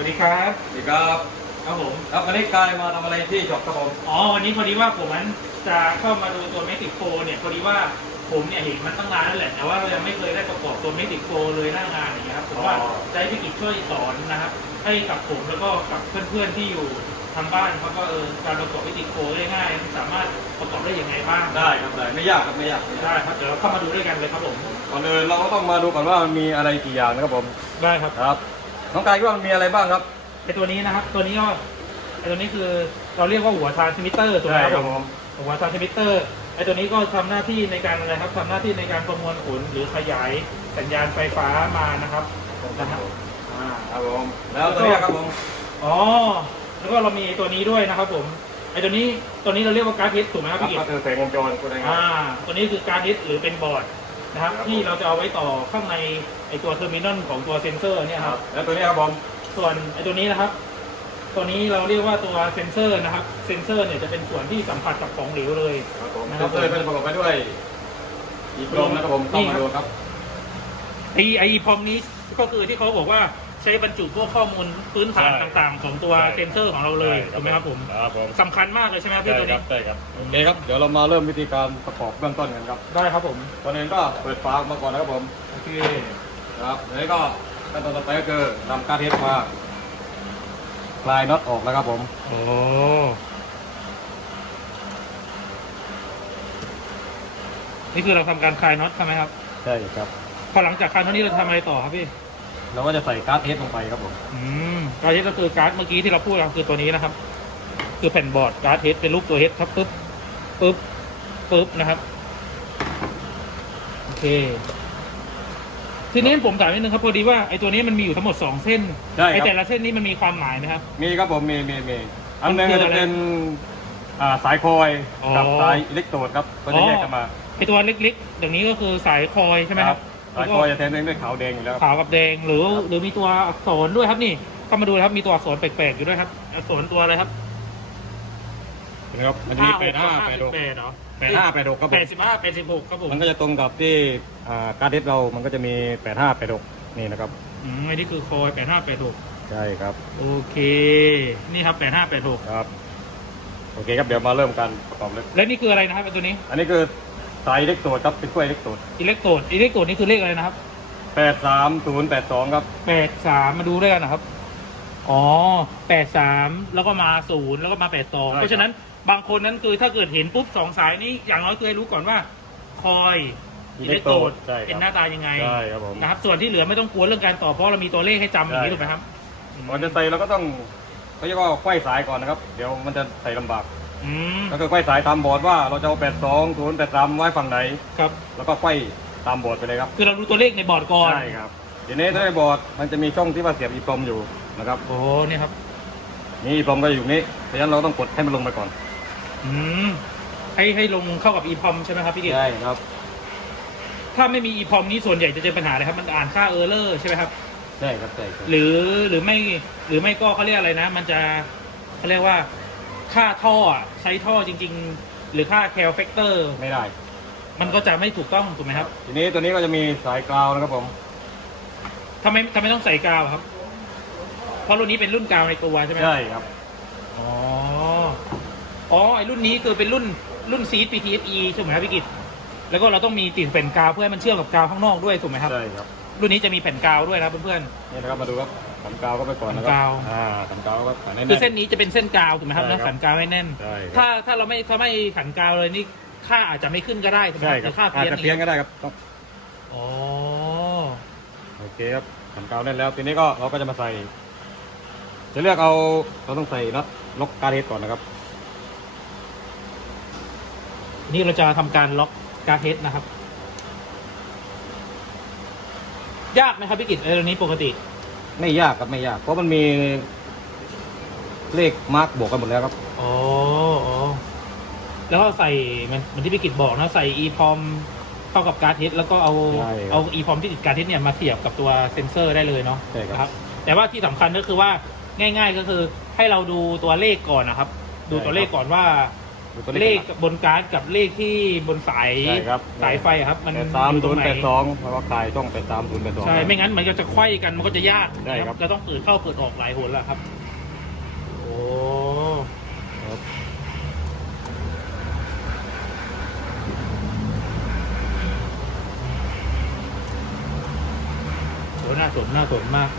วัสดีครับ สวัสดีครับครับผม ครับวันนี้กายมาทำอะไรที่ช็อปครับผม อ๋อ วันนี้พอดีว่าผมนั้นจะเข้ามาดูตัวเมติโฟเนี่ย พอดีว่าผมเนี่ยเห็นมันตั้งนานแล้วแหละ แต่ว่าเรายังไม่เคยได้ประกอบตัวเมติโฟเลยหน้างานอย่างเงี้ยครับ ผมว่าจะให้พี่กิจช่วยสอนนะครับ ให้กับผมแล้วก็กับเพื่อนๆที่อยู่ทางบ้านเขาก็เออการประกอบเมติโฟได้ง่ายๆสามารถประกอบได้ยังไงบ้างได้ครับได้ไม่ยากครับไม่ยากไม่ยากได้ครับ เดี๋ยวเราเข้ามาดูด้วยกันเลยครับผม ก่อนอื่นเราก็ต้องมาดูก่อนว่ามันมีอะไรกี่อย่างนะครับผม ได้ครับ ครับ น้องกายคิดว่ามันมีอะไรบ้างครับ ไอตัวนี้นะครับ ตัวนี้ก็ไอตัวนี้คือเราเรียกว่าหัวทรานสมิเตอร์ถูกไหมครับผมหัวทรานสมิเตอร์ไอตัวนี้ก็ทำหน้าที่ในการอะไรครับทำหน้าที่ในการประมวลผลหรือขยายสัญญาณไฟฟ้ามานะครับนะครับอ่าครับผมแล้วตัวนี้ครับผมอ๋อแล้วก็เรามีตัวนี้ด้วยนะครับ ผมไอตัวนี้ตัวนี้เราเรียกว่าการ์ดฮิตถูกไหมครับพี่กิก็ตคือแสงวงจรก็ได้ครับอ่าตัวนี้คือการ์ดฮิตหรือเป็นบอร์ดนะครับครับที่เราจะเอาไว้ต่อข้างใน ไอตัวเทอร์มินอลของตัวเซนเซอร์เนี่ยครับ แล้วตัวนี้ครับผมส่วนไอตัวนี้นะครับ ตัวนี้เราเรียกว่าตัวเซนเซอร์นะครับ เซนเซอร์เนี่ยจะเป็นส่วนที่สัมผัสกับของเหลวเลยครับผมนะคเซรับนเซอร์เป็นประกอบไปด้วยอีกลมนะครับผมต้องมาดูครับไอไอพอมนี้ก็คือที่เขาบอกว่าใช้บรรจุพวกข้อมูลพื้นฐานใช่ต่างๆ ของตัวใช่เซนเซอร์ของเราเลยถูกไหมครับผมครับผมสำคัญมากเลยใช่ไหมครับพี่ใช่ตัวครันี้บใช่ครับโอเคครับเดี๋ยวเรามาเริ่มวิธีการประกอบเบื้องต้นกันครับ ได้ครับผมก่อนอื่นก็เปิดฝาออกมาก่อนนะครับผมโอเค ครับแล้วก็ขั้นตอนต่อไปก็คือนำการเทสมาคลายน็อตออกแล้วครับผมโอ้นี่คือเราทำการคลายน็อตใช่ไหมครับใช่ครับ พอหลังจากคลายน็อตนี้เราทำอะไรต่อครับพี่ เราก็จะใส่การ์ดเทสลงไปครับผมอืมการ์ดเทสก็คือการ์ดเมื่อกี้ที่เราพูดกันคือตัวนี้นะครับ คือแผ่นบอร์ดการ์ดเทสเป็นรูปตัวเฮดครับปึ๊บปึ๊บปึ๊บนะครับ โอเค ทีนี้ผมถามนิดนึงครับพอดีว่าไอ้ตัวนี้มันมีอยู่ทั้งหมดสองเส้นใช่ไอ้คแต่รับละเส้นนี้มันมีความหมายไหมครับ มีครับผมมีมีมีอันหนึงมันคือก็อะไรจะเป็นอ่าสายคอยอ๋อกับสายอิเล็กโทรดครับก็จะแยกกันมาไอ้ตัวเล็กๆอย่างนี้ก็คือสายคอยใช่ไหมครับสายคอยจะแทนด้วยขาวแดงอยู่แล้วครับขาวกับแดงหรือครับหรือมีตัวอักษรด้วยครับนี่เข้ามาดูนะครับมีตัวอักษรแปลกๆอยู่ด้วยครับอักษรตัวอะไรครับนะครับมันจะมีแปดห้าแปดหก แปดเหรอ แปดห้าแปดหกครับผแปมดสิบห้าแปดสิบหกครับผมมันก็จะตรงกับที่อ่าการ์ดเทสเรา มันก็จะมีแปดห้าแปดหกนี่นะครับ อืมอันนี้คือคอยแปดห้าแปดหกใช่ครับ โอเค นี่ครับแปดห้าแปดหกครับ โอเคครับ เดี๋ยวมาเริ่มการประกอบเลยและนี่คืออะไรนะครับไอ้ตัวนี้อันนี้คือสายอิเล็กโทรดครับ เป็นกล้วยอิเล็กโทรดอิเล็กโตรดอิเล็กโตรดนี่คือเลขอะไรนะครับแปดสามศูนย์แปดสองครับ แปดสามมาดูด้วยกันนะครับ อ๋อแปดสามแล้วก็มาศูนย์แล้วก็มาแปดสองเพราะฉะนั้น บางคนนั้นคือถ้าเกิดเห็นปุ๊บสองสายนี้อย่างน้อยคือให้รู้ก่อนว่า คอยอิเล็กโตรดใช่คเป็นหรับน้าตายังไงใช่ครับผมนะครับ ส่วนที่เหลือไม่ต้องกลัวเรื่องการต่อเพราะเรามีตัวเลขให้จำอย่างนี้ถูกไหมครับก่อนจะใส่เราก็ต้องเขาเรียกว่าไขว้สายก่อนนะครับ เดี๋ยวมันจะใส่ลำบาก อืมก็คือไขว้สายตามบอร์ดว่าเราจะเอาแปดสองศูนย์แปดสามไว้ฝั่งไหน ครับ แล้วก็ไขว้ตามบอร์ดไปเลยครับ คือเราดูตัวเลขในบอร์ดก่อนใช่ครับ ทีนี้ถ้าในบอร์ดมันจะมีช่องที่ว่าเสียบอีปรอมอยู่นะครับ โอ้เนี่ยครับนี่อีปรอมก็อยู่นี่เพราะฉะนั้นเราต้องกดให้มันลงไปก่อน อืมให้ให้ลงเข้ากับ EPOM ใช่ไหมครับพี่เกศใช่ครับ ถ้าไม่มี EPOM นี้ส่วนใหญ่จะเจอปัญหาอะไรครับ มันอ่านค่า error ใช่ไหมครับ ใช่ครับใช่ครับหรือหรือไม่หรือไม่ก็เขาเรียกอะไรนะ มันจะเขาเรียกว่าค่าท่ออะใช้ท่อจริง ๆ หรือค่า cal factor ไม่ได้ มันก็จะไม่ถูกต้องถูกไหมครับทีนี้ตัวนี้ก็จะมีสายกราวนะครับผมทำไมทำไมต้องใส่กาวอะครับ เพราะรุ่นนี้เป็นรุ่นกาวในตัวใช่ไหมใช่ครับ อ๋อ อ๋อไอรุ่นนี้คือเป็นรุ่นรุ่นซีด PTFE ใช่ไหมครับพี่กิตแล้วก็เราต้องมีติดแผ่นกาวเพื่อให้มันเชื่อมกับกาวข้างนอกด้วยถูกไหมครับ ใช่ครับ รุ่นนี้จะมีแผ่นกาวด้วยนะครับเพื่อนนี่นะครับมาดูครับขันกาวก็ไปก่อนนะครัขันกาว อ่าขันกาวก็ขันให้ๆแน่คือเส้นนี้จะเป็นเส้นกาวถูกไหมครับใช่แล้วขันกาวให้แน่น ใช่ครับ ถ้าถ้าเราไม่ถ้าไม่ขันกาวเลยนี่ค่าอาจจะไม่ขึ้นก็ได้ถูกไหมใช่หครัรืบอค่าอาจเพี้ยนจะเพี้ยนก็ได้ครับต้องอ๋อโอเคครับขันกาวแน่นแล้วทีนี้ก็เราก็จะมาใส่ จะเลือกเอาเราต้องใส่น็อตล็อกการเทสก่อนนะครับ นี่เราจะทำการล็อกการ์ดเทสนะครับ ยากไหมครับพี่กิตไอ้ตัวนี้ปกติ ไม่ยากครับไม่ยาก เพราะมันมีเลขมาร์กบวกกันหมดแล้วครับอ๋ออ๋อแล้วก็ใส่เหมันเหมือนที่พี่กิตบอกนะใส่ EPROM เข้ากับการ์ดเทสแล้วก็เอาใช่ครับเอา EPROM ที่ติดการ์ดเทสเนี่ยมาเสียบกับตัวเซนเซอร์ได้เลยเนาะใช่ครับนะครับแต่ว่าที่สำคัญก็คือว่าง่าย ๆ ก็คือให้เราดูตัวเลขก่อนนะครับ ดูตัวเลขก่อนว่า ดูตัวเลเลขขบนการ์ดกับเลขที่บนสายใช่ครับ สายไฟอะครับ มันแปดสามอยู่ตศูรนงย์ไหนแปดสองเพราะว่าคลายต้องแปดสามศูนย์แปดสอง ใช่ไม่งั้นมันก็จะไขว้กันมันก็จะยากใช่ครับ จะต้องเปิดเข้าเปิดออกหลายหนแล้วครับ โอ้ครับโหน่าสนน่าสนมาก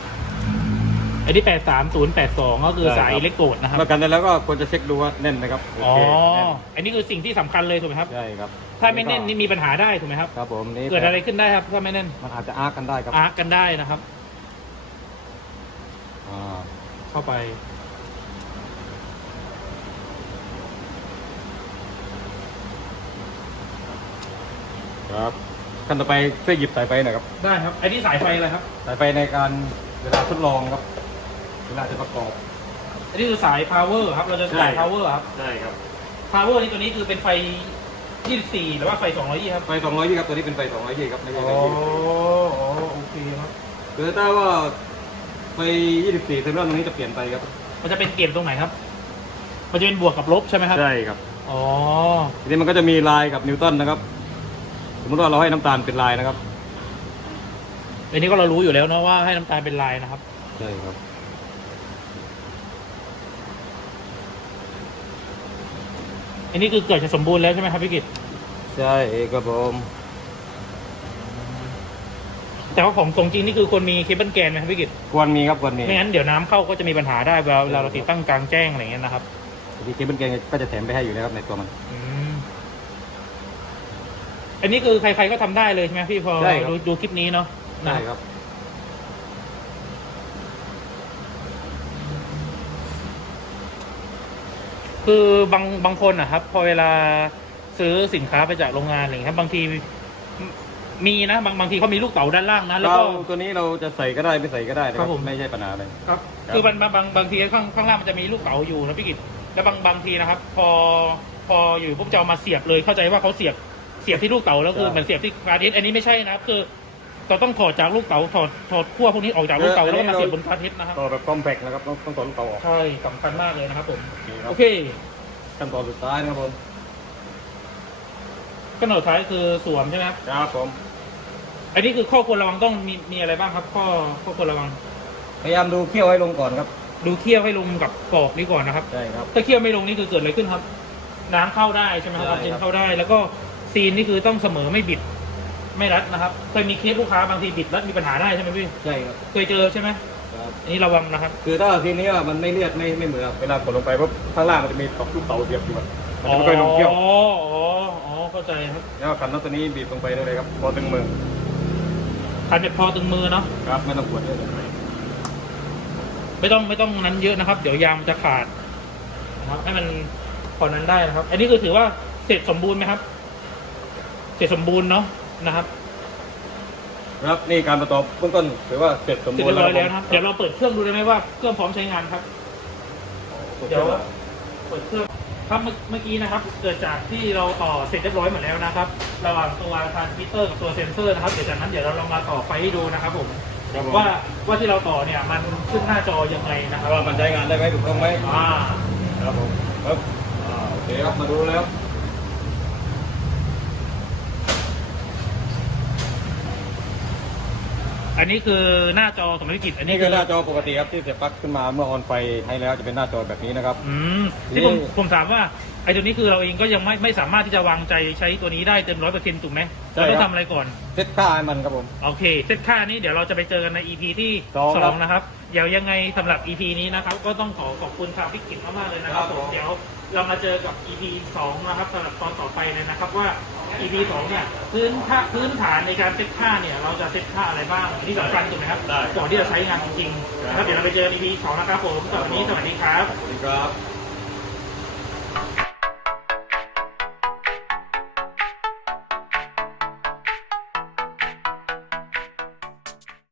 ไอ้ที่แปดสามศูนย์แปดสองก็คือสายอิเล็กโตรดนะครับ เมื่อกันได้แล้วก็ควรจะเช็คดูว่าแน่นไหมครับโออ๋อ เคแน่นอันนี้คือสิ่งที่สำคัญเลยถูกไหมครับ ใช่ครับถ้าไม่แน่นนี่มีปัญหาได้ถูกไหมครับ ครับผมนี่เกิดอะไรขึ้นได้ครับ ถ้าไม่แน่นมันอาจจะอาร์กกันได้ครับอาร์กกันได้นะครับ อ่าเข้าไป ครับขั้นต่อไปช่วยหยิบสายไฟหน่อยครับได้ครับไอ้นี่สายไฟอะไรครับ สายไฟในการเวลาทดลองครับ เวลาจะประกอบ อันนี้คือสาย power ครับ เราจะใช่ สาย power ครับ ใช่ครับ power นี่ตัวนี้คือเป็นไฟ 24หรือว่าไฟ 220 ครับไฟ200ยี่ครับตัวนี้เป็นไฟ200ยี่ครับไม่ใช่อ๋ไฟอยี่อ๋อโอเคครับ คือถ้าว่าไฟ24เซนตรงนี้จะเปลี่ยนไปครับมันจะเป็นเกณฑ์ตรงไหนครับ มันจะเป็นบวกกับลบใช่ไหมครับ ใช่ครับอ๋อ ทีนี้มันก็จะมีลายกับนิวตันนะครับสมมติว่าเราให้น้ำตาลเป็นลายนะครับอันนี้ก็เรารู้อยู่แล้วเนอะว่าให้น้ำตาลเป็นลายนะครับ ใช่ครับ อันนี้คือเกิดจะสมบูรณ์แล้วใช่ไหมครับพี่กิตใช่ครับผมแต่ว่าของตรงจริงนี่คือคนมีเคเบิลแกนไหมครับพี่กิตควรมีครับควรมีไม่งั้นเดี๋ยวน้ำเข้าก็จะมีปัญหาได้เวลาเวลาเราติดตั้งกลางแจ้งอะไรอย่างเงี้ยนะครับทีเคเบิลแกงก็จะแถมไปให้อยู่นะครับในตัวมัน อืมอันนี้คือใครๆก็ทำได้เลยใช่ไหมพี่พอใช่ครับ ดูดูคลิปนี้เนาะใช่ครับ คือบางบางคนนะครับ พอเวลาซื้อสินค้าไปจากโรงงานอะไรอย่างเงี้ยครับบางทีมมีนะบางบางทีเขามีลูกเต๋าด้านล่างนะแล้วเราก็ ตัวนี้เราจะใส่ก็ได้ไม่ใส่ก็ได้นะคครัรับบผม ไม่ใช่ปัญหาเลยครับครับ คือมันบางบางบางทีข้างข้างล่างมันจะมีลูกเต๋าอยู่นะพี่กิตแล้วบางบางทีนะครับ พอพออยู่ปุ๊บจะเอามาเสียบเลยเข้าใจว่าเขาเสียบเสียบที่ลูกเต๋าแล้วคือเหมือนเสียบที่การ์ดเทสอันนี้ไม่ใช่นะครับ คือ เราต้องถอดจากลูกเต๋าถอดถอดขั้วพวกนี้ออกจากลูกเต๋าแล้วก็มาเสียบบนการ์ดเทสนะครับต่อแบบคอมแพกนะครับต้องต้องต่อลูกเตาออกใช่สำคัญมากเลยนะครับผมครัโอบเคขั้นตอนสุดท้ายนะครับผมขั้นตอนสุดท้ายคือสวมใช่ไหมครับครับผมอันนี้คือข้อควรระวังต้องมีมีอะไรบ้างครับ ข้อข้อควรระวัง พยายามดูเขี้ยวให้ลงก่อนครับ ดูเคี่ยวให้ลงกับปอกนี้ก่อนนะครับใช่ครับถ้าเคี่ยวไม่ลงนี่คือเกิดอะไรขึ้นครับ น้ำเข้าได้ใช่ไหมครับใช่ออกซิเจนครับเข้าได้ แล้วก็ซีนนี่คือต้องเสมอไม่บิด ไม่รัดนะครับเคยมีเคสลูกค้าบางทีบิดรัดมีปัญหาได้ใช่ไหมพี่ใช่ครับเคยเจอใช่ไหมครับอันนี้ระวังนะครับ คือถ้าทีนี้ว่ามันไม่เลียดไม่ไม่เหมือนเวลากดลงไปปุ๊บข้างล่างมันจะมีตอกลูกเต๋าเสียบอยู่อะมันจะไม่ค่อยลงเขี้ยวอ๋ออ๋ออ๋อเข้าใจครับแล้วขันน็อตตัวนี้บีบลงไปได้เลยครับพอตึงมือคันแบบพอตึงมือเนาะครับไม่ต้องปวดเยอะเลยไม่ต้องไม่ต้องนั้นเยอะนะครับ เดี๋ยวยางมันจะขาดนะครับให้มันพอนั้นได้นะครับ อันนี้คือถือว่าเสร็จสมบูรณ์ไหมครับ เสร็จสมบูรณ์เนาะ นะครับครับนี่การประกอบเบื้องต้นถือว่าเสร็จสมเสร็จบูรเรียณ์บร้อยแล้วนะครับเดี๋ยวเราเปิดเครื่องดูได้ไหมว่าเครื่องพร้อมใช้งานครับ เดี๋ยวเปิดเครื่องครับเมื่อเมื่อกี้นะครับ เกิดจากที่เราต่อเสร็จเรียบร้อยหมดแล้วนะครับ ระหว่างตัวทรานสมิเตอร์กับตัวเซนเซอร์นะครับเดี๋ยวจากนั้นเดี๋ยวเราลองมาต่อไฟให้ดูนะครับผมครับผมว่าว่าที่เราต่อเนี่ยมันขึ้นหน้าจอยังไงนะครับว่ามันใช้งานได้ไหมถูกต้องไหมอ่าครับผมครับอ่าโอเคครับมาดูแล้ว อันนี้คือหน้าจอสมัยวิกฤตอันนี้นี่คือหน้าจอปกติครับที่เสียบปลั๊กขึ้นมาเมื่อออนไฟให้แล้วจะเป็นหน้าจอแบบนี้นะครับ อืมนี่ที่ผมผมถามว่าไอ้ตัวนี้คือเราเองก็ยังไม่ไม่สามารถที่จะวางใจใช้ตัวนี้ได้เต็มร้อยเปอร์เซ็นต์ถูกไหมเราต้องทำอะไรก่อน เซตค่าให้มันครับผม โอเค เซตค่านี้เดี๋ยวเราจะไปเจอกันใน EP ที่สองสครัอบงนะครับ เดี๋ยวยังไงสำหรับ EP นี้นะครับ ก็ต้องขอขอบคุณทางพี่กิจมากๆเลยนะครับครับผผมมเดี๋ยวเรามาเจอกับ EP สองนะครับสำหรับตอนต่อไปเลยนะครับว่า EP สองเนี่ยพื้นท่าพื้นฐานในการเซตค่าเนี่ยเราจะเซตค่าอะไรบ้างอันที่สำคัญถูกไหมครับได้ ก่อนที่จะใช้งานจริงๆนะครับเดี๋ยวเราไปเจอ EP สองนะครับผมสำหรับวันนี้สวัสดีครับ สวัสดีครับ